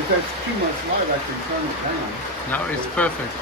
If that's too much light, I can turn it down. Now it's perfect.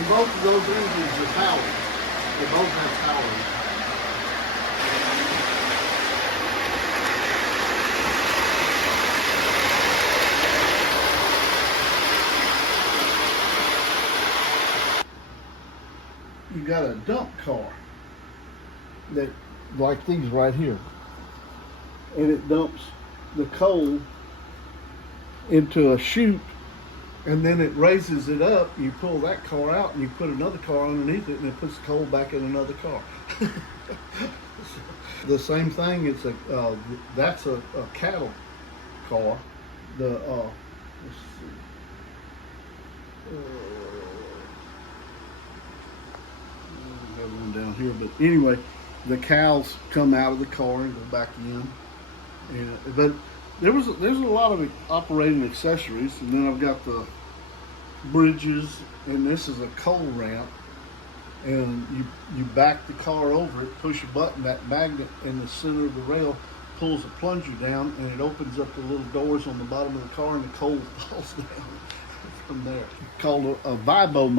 And both of those engines are powered. They both have power. You got a dump car that, like these right here, and it dumps the coal into a chute, and then it raises it up. You pull that car out and you put another car underneath it, and it puts the coal back in another car. The same thing. It's that's a cattle car. Let's see. I have one down here, but anyway, the cows come out of the car and go back in. And but there's a lot of operating accessories, and then I've got the bridges, and this is a coal ramp, and you back the car over it, push a button, that magnet in the center of the rail pulls a plunger down, and it opens up the little doors on the bottom of the car, and the coal falls down from there. It's called a vibro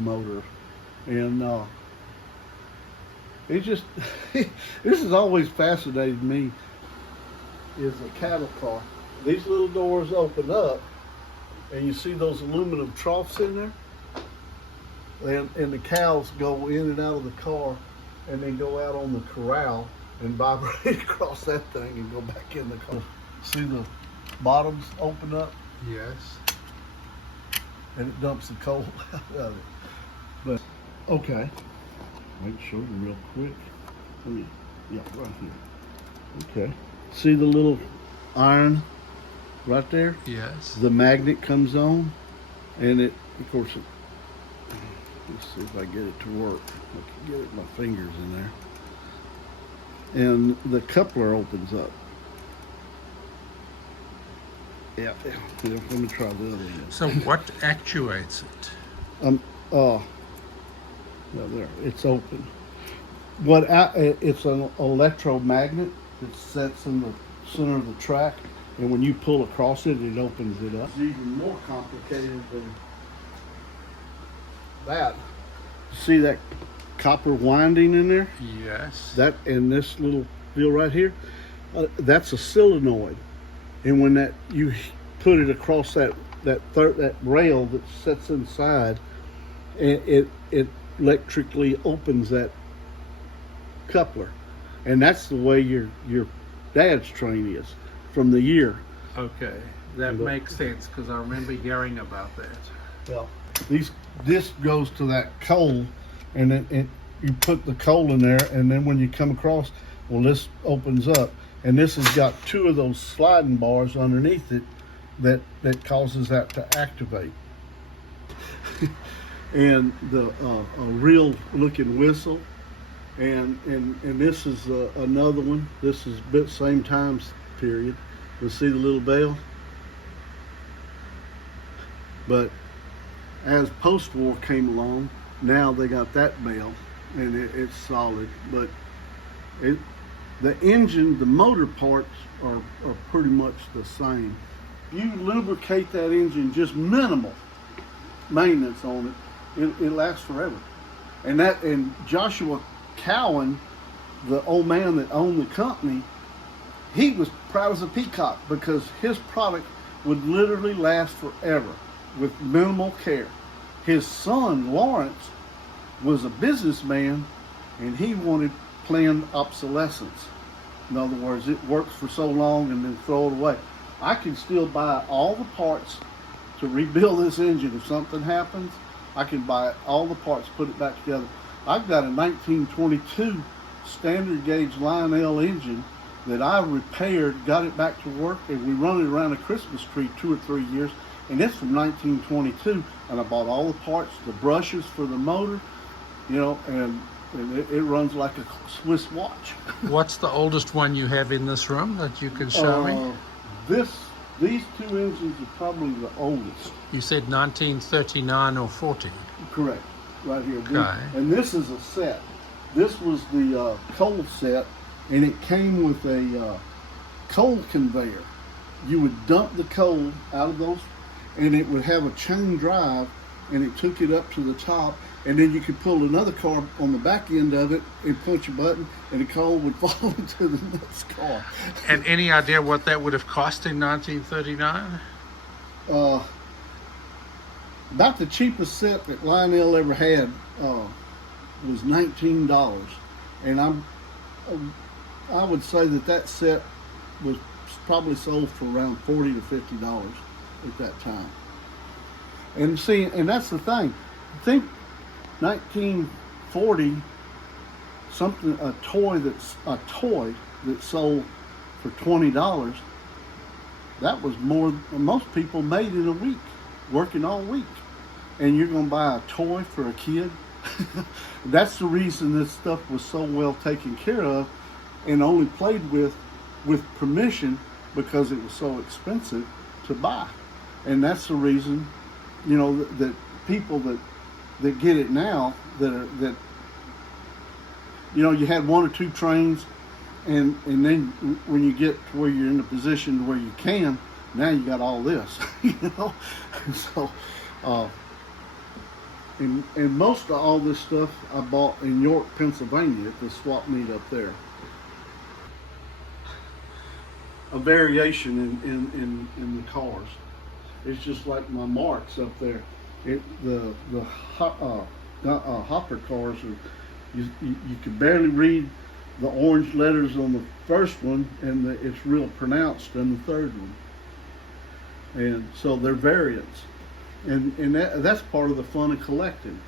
motor, and it just this has always fascinated me, is a cattle car. These little doors open up, and you see those aluminum troughs in there, and the cows go in and out of the car, and then go out on the corral and vibrate across that thing and go back in the car. See the bottoms open up? Yes. And it dumps the coal out of it. But okay, wait, show them real quick. Yeah, right here. Okay. See the little iron right there? Yes. The magnet comes on, and it, of course, let's see if I get it to work. I can get it with my fingers in there. And the coupler opens up. Yeah, let me try the other one. So what actuates it? No, there, it's open. It's an electromagnet that sets in the center of the track, and when you pull across it, it opens it up. It's even more complicated than that. See that copper winding in there? Yes. That and this little wheel right here, that's a solenoid, and when that you put it across that rail that sits inside, it electrically opens that coupler, and that's the way your dad's train is from the year. Okay, that makes sense, because I remember hearing about that. Well, this goes to that coal, and it you put the coal in there, and then when you come across, well, this opens up, and this has got two of those sliding bars underneath it that causes that to activate. And the a real looking whistle, and this is another one. This is bit same time period. You see the little bell, but as post-war came along, now they got that bell, and it's solid. But the engine, the motor parts are pretty much the same. You lubricate that engine, just minimal maintenance on it, it lasts forever. And Joshua Cowan, the old man that owned the company, he was proud as a peacock because his product would literally last forever with minimal care. His son, Lawrence, was a businessman, and he wanted planned obsolescence. In other words, it works for so long and then throw it away. I can still buy all the parts to rebuild this engine. If something happens, I can buy all the parts, put it back together. I've got a 1922 standard gauge Lionel engine that I repaired, got it back to work, and we run it around a Christmas tree 2 or 3 years, and it's from 1922. And I bought all the parts, the brushes for the motor, you know, and it runs like a Swiss watch. What's the oldest one you have in this room that you can show me? These two engines are probably the oldest. You said 1939 or 40. Correct, right here. Okay. And this is a set. This was the coal set, and it came with a coal conveyor. You would dump the coal out of those, and it would have a chain drive, and it took it up to the top, and then you could pull another car on the back end of it and punch a button, and the coal would fall into the next car. And any idea what that would have cost in 1939? About the cheapest set that Lionel ever had was $19, and I would say that set was probably sold for around $40 to $50 at that time. And see, and that's the thing. Think 1940, a toy that sold for $20. That was more than most people made in a week, working all week. And you're going to buy a toy for a kid? That's the reason this stuff was so well taken care of and only played with permission, because it was so expensive to buy. And that's the reason, you know, that people that get it now, that you know, you had 1 or 2 trains, and then when you get to where you're in a position where you can, now you got all this, you know. And so and most of all this stuff I bought in York, Pennsylvania at the swap meet up there. A variation in the cars. It's just like my marks up there. The hopper cars are, you could barely read the orange letters on the first one, and it's real pronounced on the third one. And so they're variants, and that's part of the fun of collecting.